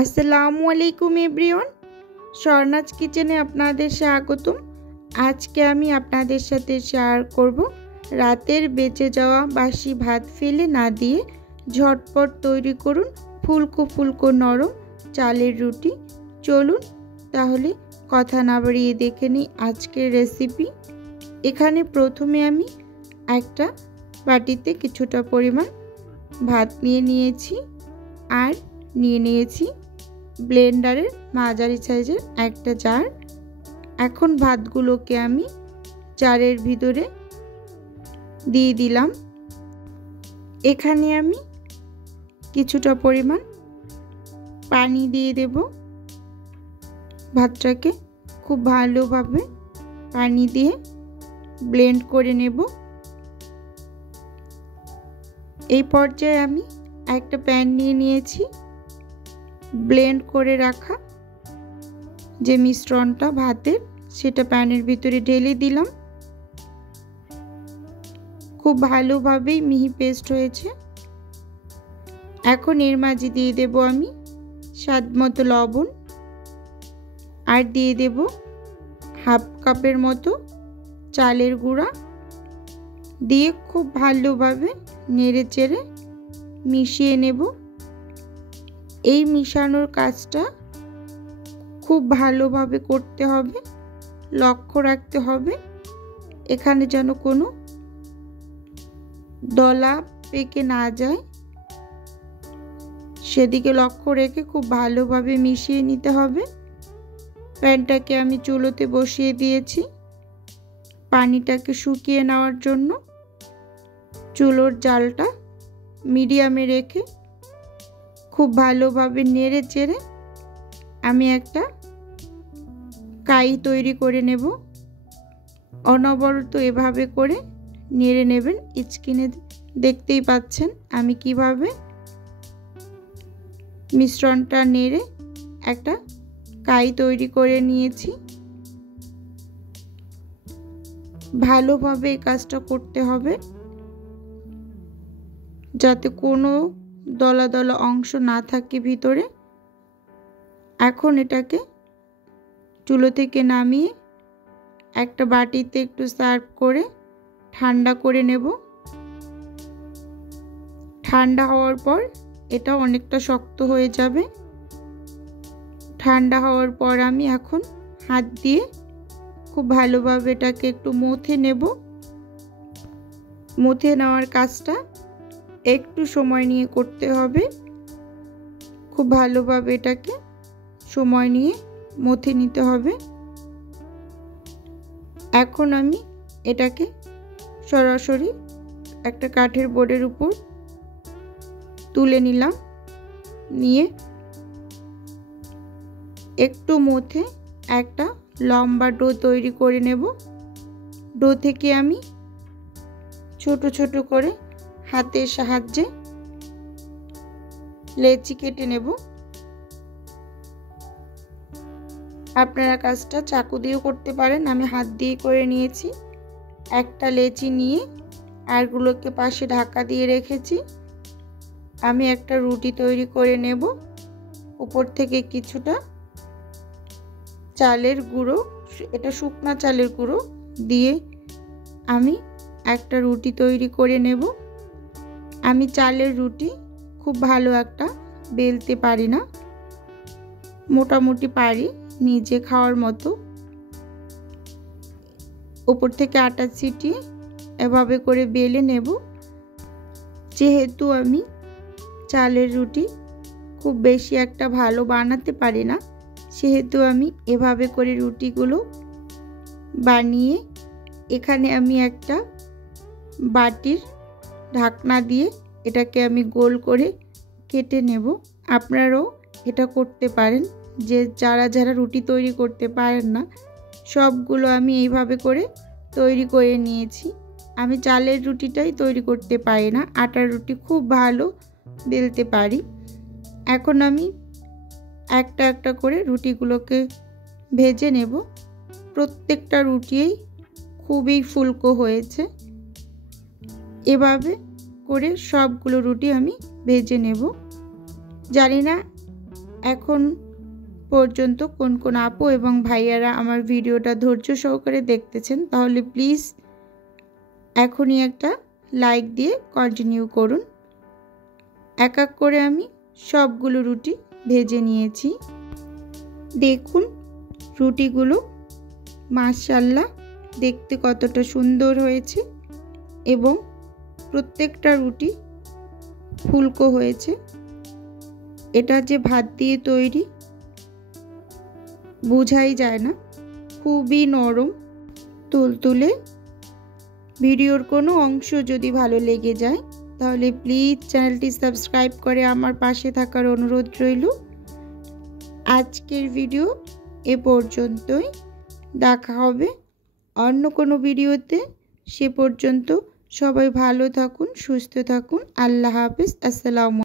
আসসালামু আলাইকুম এভরিওয়ান, স্বর্ণাজ কিচেনে আপনাদের স্বাগতম। আজকে আমি আপনাদের সাথে শেয়ার করব রাতের বেঁচে যাওয়া বাসি ভাত ফেলে না দিয়ে ঝটপট তৈরি করুন ফুলকো ফুলকো নরম চালের রুটি। চলুন তাহলে কথা না বাড়িয়ে দেখে নিই আজকের রেসিপি। এখানে প্রথমে আমি একটা বাটিতে কিছুটা পরিমাণ ভাত নিয়ে নিয়েছি আর নিয়ে নিয়েছি ব্লেন্ডারের মাঝারি সাইজের একটা জার। এখন ভাতগুলোকে আমি জারের ভিতরে দিয়ে দিলাম। এখানে আমি কিছুটা পরিমাণ পানি দিয়ে দেব। ভাতটাকে খুব ভালোভাবে পানি দিয়ে ব্লেন্ড করে নেব। এই পর্যায়ে আমি একটা প্যান নিয়ে নিয়েছি। ব্লেন্ড করে রাখা যে মিশ্রণটা ভাতের সেটা প্যানের ভিতরে ঢেলে দিলাম। খুব ভালোভাবেই মিহি পেস্ট হয়েছে। এখন এর মাঝে দিয়ে দেব আমি স্বাদ মতো লবণ আর দিয়ে দেব হাফ কাপের মতো চালের গুঁড়া দিয়ে খুব ভালোভাবে নেড়ে চেড়ে মিশিয়ে নেব। এই মিশানোর কাজটা খুব ভালোভাবে করতে হবে, লক্ষ্য রাখতে হবে এখানে যেন কোনো দলা পেকে না যায়, সেদিকে লক্ষ্য রেখে খুব ভালোভাবে মিশিয়ে নিতে হবে। প্যানটাকে আমি চুলোতে বসিয়ে দিয়েছি পানিটাকে শুকিয়ে নেওয়ার জন্য। চুলোর জালটা মিডিয়ামে রেখে খুব ভালোভাবে নেড়ে চেড়ে আমি একটা কাই তৈরি করে নেব। অনবরত এভাবে করে নেড়ে নেবেন। স্ক্রিনে দেখতেই পাচ্ছেন আমি কিভাবে মিশ্রণটা নেড়ে একটা কাই তৈরি করে নিয়েছি। ভালোভাবে এই কাজটা করতে হবে যাতে কোনো দলা দলা অংশ না থাকে ভিতরে। এখন এটাকে চুলো থেকে নামিয়ে একটা বাটিতে একটু সার্ভ করে ঠান্ডা করে নেব। ঠান্ডা হওয়ার পর এটা অনেকটা শক্ত হয়ে যাবে। ঠান্ডা হওয়ার পর আমি এখন হাত দিয়ে খুব ভালোভাবে এটাকে একটু মথে নেব। মথে নেওয়ার কাজটা একটু সময় নিয়ে করতে হবে। খুব ভালোভাবে এটাকে সময় নিয়ে মথে নিতে হবে। এখন আমি এটাকে সরাসরি একটা কাঠের বোর্ডের উপর তুলে নিলাম। নিয়ে একটু মথে একটা লম্বা ডো তৈরি করে নেব। ডো থেকে আমি ছোট ছোট করে হাতের সাহায্যে লেচি কেটে নেব। আপনারা কাজটা চাকু দিয়েও করতে পারেন, আমি হাত দিয়ে করে নিয়েছি। একটা লেচি নিয়ে আরগুলোকে পাশে ঢাকা দিয়ে রেখেছি। আমি একটা রুটি তৈরি করে নেব। উপর থেকে কিছুটা চালের গুঁড়ো, এটা শুকনা চালের গুঁড়ো দিয়ে আমি একটা রুটি তৈরি করে নেব। আমি চালের রুটি খুব ভালো একটা বেলতে পারি না, মোটামুটি পারি নিজে খাওয়ার মতো। উপর থেকে আটা ছিটিয়ে এভাবে করে বেলে নেব। যেহেতু আমি চালের রুটি খুব বেশি একটা ভালো বানাতে পারি না, সেহেতু আমি এভাবে করে রুটিগুলো বানিয়ে এখানে আমি একটা বাটির ঢাকনা দিয়ে এটাকে আমি গোল করে কেটে নেব। আপনারাও এটা করতে পারেন। যে যারা যারা রুটি তৈরি করতে পারেন না, সবগুলো আমি এইভাবে করে তৈরি করে নিয়েছি। আমি চালের রুটিটাই তৈরি করতে পারি না, আটার রুটি খুব ভালো বেলতে পারি। এখন আমি একটা একটা করে রুটিগুলোকে ভেজে নেব। প্রত্যেকটা রুটিই খুবই ফুলকো হয়েছে। এভাবে করে সবগুলো রুটি আমি ভেজে নেব। জানি না এখন পর্যন্ত কোন কোন আপু এবং ভাইয়ারা আমার ভিডিওটা ধৈর্য সহকারে দেখতেছেন, তাহলে প্লিজ এখনই একটা লাইক দিয়ে কন্টিনিউ করুন। এক এক করে আমি সবগুলো রুটি ভেজে নিয়েছি। দেখুন রুটিগুলো মাশাআল্লাহ দেখতে কতটা সুন্দর হয়েছে এবং প্রত্যেকটা রুটি ফুলকো হয়েছে। এটা যে ভাত দিয়ে তৈরি বোঝাই যায় না, খুবই নরম তুলতুলে। ভিডিওর কোনো অংশ যদি ভালো লেগে যায় তাহলে প্লিজ চ্যানেলটি সাবস্ক্রাইব করে আমার পাশে থাকার অনুরোধ রইল। আজকের ভিডিও এ পর্যন্তই, দেখা হবে অন্য কোনো ভিডিওতে। সে পর্যন্ত সবাই ভালো থাকুন, সুস্থ থাকুন। আল্লাহ হাফেজ। আসসালামু